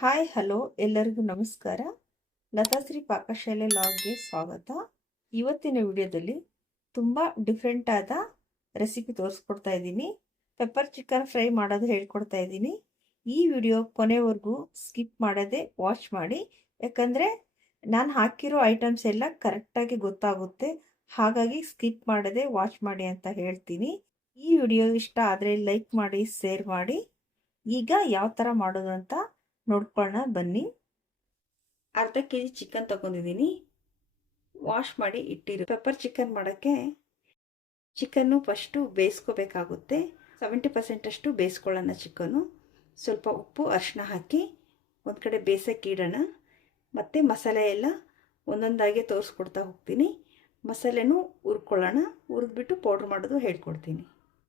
Hi hello ಎಲ್ಲರಿಗೂ ನಮಸ್ಕಾರ. ಲತಾಶ್ರೀ ಪಾಕಶಾಲೆ ಲಾಗ್ಗೆ ಸ್ವಾಗತ. ಇವತ್ತಿನ ವಿಡಿಯೋದಲ್ಲಿ ತುಂಬ ಡಿಫ್ರೆಂಟ್ ಆದ ರೆಸಿಪಿ ತೋರಿಸ್ಕೊಡ್ತಾ ಇದ್ದೀನಿ. ಪೆಪ್ಪರ್ ಚಿಕನ್ ಫ್ರೈ ಮಾಡೋದು ಹೇಳ್ಕೊಡ್ತಾ ಇದ್ದೀನಿ. ಈ ವಿಡಿಯೋ ಕೊನೆವರೆಗೂ ಸ್ಕಿಪ್ ಮಾಡದೆ ವಾಚ್ ಮಾಡಿ, ಯಾಕಂದರೆ ನಾನು ಹಾಕಿರೋ ಐಟಮ್ಸ್ ಎಲ್ಲ ಕರೆಕ್ಟಾಗಿ ಗೊತ್ತಾಗುತ್ತೆ. ಹಾಗಾಗಿ ಸ್ಕಿಪ್ ಮಾಡದೆ ವಾಚ್ ಮಾಡಿ ಅಂತ ಹೇಳ್ತೀನಿ. ಈ ವಿಡಿಯೋ ಇಷ್ಟ ಆದರೆ ಲೈಕ್ ಮಾಡಿ, ಶೇರ್ ಮಾಡಿ. ಈಗ ಯಾವ ಥರ ಮಾಡೋದು ಅಂತ ನೋಡ್ಕೊಳ್ಳೋಣ ಬನ್ನಿ. ಅರ್ಧ ಕೆ ಜಿ ಚಿಕನ್ ತಗೊಂಡಿದ್ದೀನಿ. ವಾಶ್ ಮಾಡಿ ಇಟ್ಟಿರು. ಪೆಪ್ಪರ್ ಚಿಕನ್ ಮಾಡೋಕ್ಕೆ ಚಿಕನ್ನು ಫಸ್ಟು ಬೇಯಿಸ್ಕೋಬೇಕಾಗುತ್ತೆ. 70% ಅಷ್ಟು ಬೇಯಿಸ್ಕೊಳ್ಳೋಣ ಚಿಕನ್ನು. ಸ್ವಲ್ಪ ಉಪ್ಪು ಅರಿಶಿನ ಹಾಕಿ ಒಂದು ಕಡೆ ಬೇಯಿಸೋಕ್ಕೆ ಇಡೋಣ. ಮತ್ತು ಮಸಾಲೆ ಎಲ್ಲ ಒಂದೊಂದಾಗಿ ತೋರಿಸ್ಕೊಡ್ತಾ ಹೋಗ್ತೀನಿ. ಮಸಾಲೆನೂ ಹುರ್ಕೊಳ್ಳೋಣ. ಹುರಿದ್ಬಿಟ್ಟು ಪೌಡ್ರ್ ಮಾಡೋದು ಹೇಳ್ಕೊಡ್ತೀನಿ.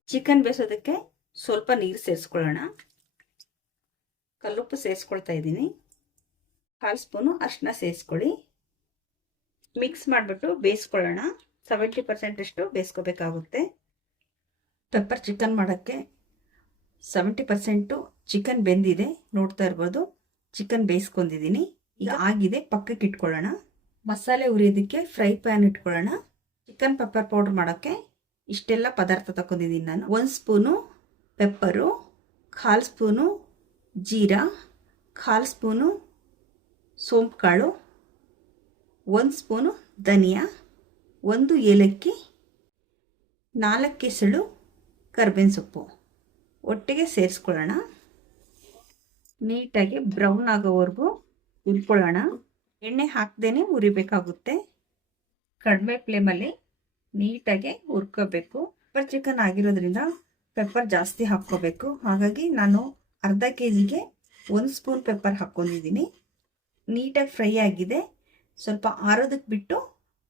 ಚಿಕನ್ ಬೇಯಿಸೋದಕ್ಕೆ ಸ್ವಲ್ಪ ನೀರು ಸೇರಿಸ್ಕೊಳ್ಳೋಣ. ಕಲ್ಲುಪ್ಪು ಸೇರಿಸ್ಕೊಳ್ತಾ ಇದ್ದೀನಿ. 1/2 ಸ್ಪೂನು ಅರಿಶಿನ ಸೇರಿಸ್ಕೊಳ್ಳಿ. ಮಿಕ್ಸ್ ಮಾಡಿಬಿಟ್ಟು ಬೇಯಿಸ್ಕೊಳ್ಳೋಣ. 70% ಅಷ್ಟು ಬೇಯಿಸ್ಕೋಬೇಕಾಗುತ್ತೆ. ಪೆಪ್ಪರ್ ಚಿಕನ್ ಮಾಡೋಕ್ಕೆ 70% ಚಿಕನ್ ಬೆಂದಿದೆ, ನೋಡ್ತಾ ಇರ್ಬೋದು. ಚಿಕನ್ ಬೇಯಿಸ್ಕೊಂಡಿದ್ದೀನಿ. ಈಗ ಆಗಿದೆ, ಪಕ್ಕಕ್ಕೆ ಇಟ್ಕೊಳ್ಳೋಣ. ಮಸಾಲೆ ಹುರಿಯೋದಕ್ಕೆ ಫ್ರೈ ಪ್ಯಾನ್ ಇಟ್ಕೊಳ್ಳೋಣ. ಚಿಕನ್ ಪೆಪ್ಪರ್ ಪೌಡ್ರ್ ಮಾಡೋಕ್ಕೆ ಇಷ್ಟೆಲ್ಲ ಪದಾರ್ಥ ತಗೊಂಡಿದ್ದೀನಿ ನಾನು. 1 spoon pepper, 1/2 spoon jeera, 1/2 spoon ಸೋಂಪು ಕಾಳು, 1 ಸ್ಪೂನು ಧನಿಯಾ, 1 ಏಲಕ್ಕಿ, 4 ಎಸಳು ಕರ್ಬೇವಿನ ಸೊಪ್ಪು ಒಟ್ಟಿಗೆ ಸೇರಿಸ್ಕೊಳ್ಳೋಣ. ನೀಟಾಗಿ ಬ್ರೌನ್ ಆಗೋವರೆಗೂ ಹುರ್ಕೊಳ್ಳೋಣ. ಎಣ್ಣೆ ಹಾಕ್ದೇನೆ ಹುರಿಬೇಕಾಗುತ್ತೆ. ಕಡಿಮೆ ಫ್ಲೇಮಲ್ಲಿ ನೀಟಾಗಿ ಹುರ್ಕೋಬೇಕು. ಪೆಪ್ಪರ್ ಚಿಕನ್ ಆಗಿರೋದ್ರಿಂದ ಪೆಪ್ಪರ್ ಜಾಸ್ತಿ ಹಾಕ್ಕೋಬೇಕು. ಹಾಗಾಗಿ ನಾನು ಅರ್ಧ ಕೆ ಜಿಗೆ 1 ಸ್ಪೂನ್ ಪೆಪ್ಪರ್ ಹಾಕ್ಕೊಂಡಿದ್ದೀನಿ. ನೀಟಾಗಿ ಫ್ರೈ ಆಗಿದೆ. ಸ್ವಲ್ಪ ಆರೋದಕ್ಕೆ ಬಿಟ್ಟು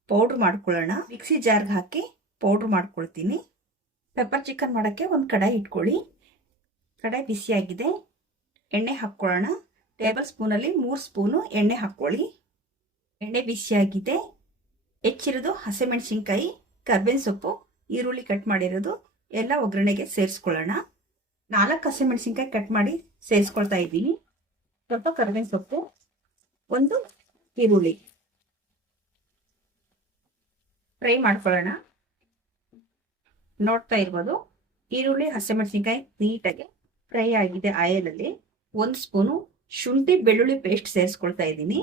ಪೌಡ್ರ್ ಮಾಡ್ಕೊಳ್ಳೋಣ. ಮಿಕ್ಸಿ ಜಾರ್ಗೆ ಹಾಕಿ ಪೌಡ್ರ್ ಮಾಡ್ಕೊಳ್ತೀನಿ. ಪೆಪ್ಪರ್ ಚಿಕನ್ ಮಾಡೋಕ್ಕೆ ಒಂದು ಕಡಾಯಿ ಇಟ್ಕೊಳ್ಳಿ. ಕಡಾಯಿ ಬಿಸಿಯಾಗಿದೆ. ಎಣ್ಣೆ ಹಾಕ್ಕೊಳ್ಳೋಣ. ಟೇಬಲ್ ಸ್ಪೂನಲ್ಲಿ 3 ಸ್ಪೂನು ಎಣ್ಣೆ ಹಾಕ್ಕೊಳ್ಳಿ. ಎಣ್ಣೆ ಬಿಸಿಯಾಗಿದೆ. ಹೆಚ್ಚಿರೋದು ಹಸಿಮೆಣಸಿನ್ಕಾಯಿ, ಕರ್ಬೇವಿನ ಸೊಪ್ಪು, ಈರುಳ್ಳಿ ಕಟ್ ಮಾಡಿರೋದು ಎಲ್ಲ ಒಗ್ಗರಣೆಗೆ ಸೇರಿಸ್ಕೊಳ್ಳೋಣ. 4 ಹಸಿಮೆಣಸಿನ್ಕಾಯಿ ಕಟ್ ಮಾಡಿ ಸೇರಿಸ್ಕೊಳ್ತಾ ಇದ್ದೀನಿ. ಸ್ವಲ್ಪ ಕರ್ಬೇವಿನ ಸೊಪ್ಪು, 1 ಈರುಳ್ಳಿ ಫ್ರೈ ಮಾಡ್ಕೊಳ್ಳೋಣ. ನೋಡ್ತಾ ಇರ್ಬೋದು, ಈರುಳ್ಳಿ ಹಸಿಮೆಣಸಿನ್ಕಾಯಿ ನೀಟಾಗಿ ಫ್ರೈ ಆಗಿದೆ ಆಯಿಲಲ್ಲಿ. 1 ಸ್ಪೂನು ಶುಂಠಿ ಬೆಳ್ಳುಳ್ಳಿ ಪೇಸ್ಟ್ ಸೇರಿಸ್ಕೊಳ್ತಾ ಇದ್ದೀನಿ.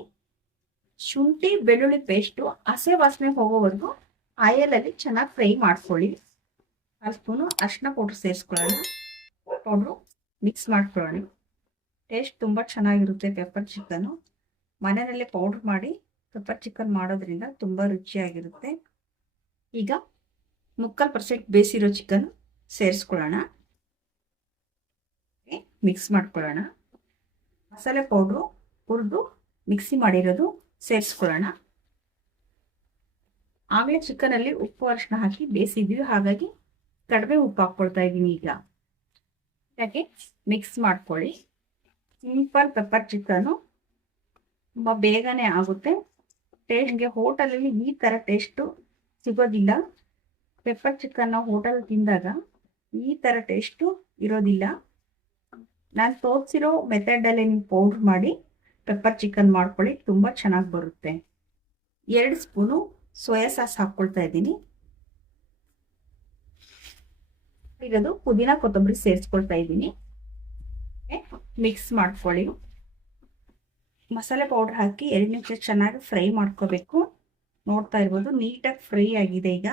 ಶುಂಠಿ ಬೆಳ್ಳುಳ್ಳಿ ಪೇಸ್ಟು ಹಸೆ ವಾಸನೆ ಹೋಗೋವರೆಗೂ ಆಯಿಲಲ್ಲಿ ಚೆನ್ನಾಗಿ ಫ್ರೈ ಮಾಡ್ಕೊಳ್ಳಿ. 1/2 ಸ್ಪೂನು ಅರಿಶಿನ ಪೌಡ್ರ್ ಸೇರಿಸ್ಕೊಳ್ಳೋಣ. ಪೌಡ್ರು ಮಿಕ್ಸ್ ಮಾಡ್ಕೊಳ್ಳೋಣ. ಟೇಸ್ಟ್ ತುಂಬ ಚೆನ್ನಾಗಿರುತ್ತೆ ಪೆಪ್ಪರ್ ಚಿಕನ್ನು. ಮನೆಯಲ್ಲೇ ಪೌಡ್ರ್ ಮಾಡಿ ಪೆಪ್ಪರ್ ಚಿಕನ್ ಮಾಡೋದ್ರಿಂದ ತುಂಬ ರುಚಿಯಾಗಿರುತ್ತೆ. ಈಗ 3/4% ಬೇಯಿಸಿರೋ ಚಿಕನ್ ಸೇರಿಸ್ಕೊಳ್ಳೋಣ. ಮಿಕ್ಸ್ ಮಾಡ್ಕೊಳ್ಳೋಣ. ಮಸಾಲೆ ಪೌಡ್ರು ಹುರಿದು ಮಿಕ್ಸಿ ಮಾಡಿರೋದು ಸೇರಿಸ್ಕೊಳ್ಳೋಣ. ಆಮೇಲೆ ಚಿಕನಲ್ಲಿ ಉಪ್ಪು ಅರಿಶಿನ ಹಾಕಿ ಬೇಯಿಸಿದ್ವಿ, ಹಾಗಾಗಿ ಕಡಿಮೆ ಉಪ್ಪು ಹಾಕ್ಕೊಳ್ತಾ ಇದ್ದೀನಿ. ಈಗ ಹಾಗೆ ಮಿಕ್ಸ್ ಮಾಡ್ಕೊಳ್ಳಿ. ಸಿಂಪಲ್ ಪೆಪ್ಪರ್ ಚಿಕನ್ನು ತುಂಬ ಬೇಗನೆ ಆಗುತ್ತೆ. ಟೇಸ್ಟ್ಗೆ ಹೋಟೆಲಲ್ಲಿ ಈ ಥರ ಟೇಸ್ಟು ಸಿಗೋದಿಲ್ಲ. ಪೆಪ್ಪರ್ ಚಿಕನ್ನ ಹೋಟೆಲ್ ತಿಂದಾಗ ಈ ಥರ ಟೇಸ್ಟು ಇರೋದಿಲ್ಲ. ನಾನು ತೋರಿಸಿರೋ ಮೆಥಡಲ್ಲಿ ನೀವು ಪೌಡ್ರ್ ಮಾಡಿ ಪೆಪ್ಪರ್ ಚಿಕನ್ ಮಾಡ್ಕೊಳ್ಳಿ, ತುಂಬ ಚೆನ್ನಾಗಿ ಬರುತ್ತೆ. 2 ಸ್ಪೂನು ಸೋಯಾ ಸಾಸ್ ಹಾಕ್ಕೊಳ್ತಾ ಇದ್ದೀನಿ. ಇರೋದು ಪುದೀನ ಕೊತ್ತಂಬರಿ ಸೇರಿಸ್ಕೊಳ್ತಾ ಇದ್ದೀನಿ. ಮಿಕ್ಸ್ ಮಾಡ್ಕೊಳ್ಳಿ. ಮಸಾಲೆ ಪೌಡರ್ ಹಾಕಿ 2 ನಿಮಿಷ ಚೆನ್ನಾಗಿ ಫ್ರೈ ಮಾಡ್ಕೋಬೇಕು. ನೋಡ್ತಾ ಇರ್ಬೋದು, ನೀಟಾಗಿ ಫ್ರೈ ಆಗಿದೆ. ಈಗ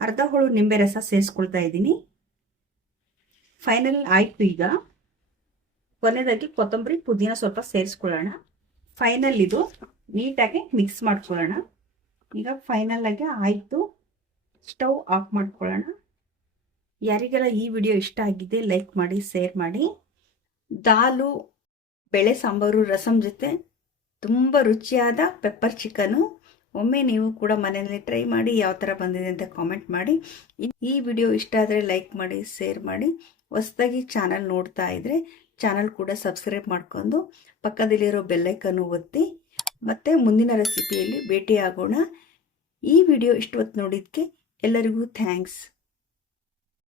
ಅರ್ಧ ಹೋಳು ನಿಂಬೆ ರಸ ಸೇರಿಸ್ಕೊಳ್ತಾ ಇದ್ದೀನಿ. ಫೈನಲ್ ಆಯಿತು. ಈಗ ಕೊನೆಯದಾಗಿ ಕೊತ್ತಂಬರಿ ಪುದೀನ ಸ್ವಲ್ಪ ಸೇರಿಸ್ಕೊಳ್ಳೋಣ. ಫೈನಲ್ ಇದು ನೀಟಾಗಿ ಮಿಕ್ಸ್ ಮಾಡ್ಕೊಳ್ಳೋಣ. ಈಗ ಫೈನಲ್ ಆಗಿ ಆಯಿತು. ಸ್ಟವ್ ಆಫ್ ಮಾಡ್ಕೊಳ್ಳೋಣ. ಯಾರಿಗೆಲ್ಲ ಈ ವಿಡಿಯೋ ಇಷ್ಟ ಆಗಿದೆ ಲೈಕ್ ಮಾಡಿ, ಶೇರ್ ಮಾಡಿ. ದಾಲು, ಬೇಳೆ ಸಾಂಬಾರು, ರಸಂ ಜೊತೆ ತುಂಬ ರುಚಿಯಾದ ಪೆಪ್ಪರ್ ಚಿಕನ್ನು. ಒಮ್ಮೆ ನೀವು ಕೂಡ ಮನೆಯಲ್ಲಿ ಟ್ರೈ ಮಾಡಿ ಯಾವ ಥರ ಬಂದಿದೆ ಅಂತ ಕಾಮೆಂಟ್ ಮಾಡಿ. ಈ ವಿಡಿಯೋ ಇಷ್ಟ ಆದರೆ ಲೈಕ್ ಮಾಡಿ, ಶೇರ್ ಮಾಡಿ. ಹೊಸದಾಗಿ ಚಾನಲ್ ನೋಡ್ತಾ ಇದ್ದರೆ ಚಾನಲ್ ಕೂಡ ಸಬ್ಸ್ಕ್ರೈಬ್ ಮಾಡ್ಕೊಂಡು ಪಕ್ಕದಲ್ಲಿರೋ ಬೆಲ್ಲೈಕನ್ನು ಒತ್ತಿ. ಮತ್ತು ಮುಂದಿನ ರೆಸಿಪಿಯಲ್ಲಿ ಭೇಟಿಯಾಗೋಣ. ಈ ವಿಡಿಯೋ ಇಷ್ಟೊತ್ತು ನೋಡಿದ್ದಕ್ಕೆ ಎಲ್ಲರಿಗೂ ಥ್ಯಾಂಕ್ಸ್.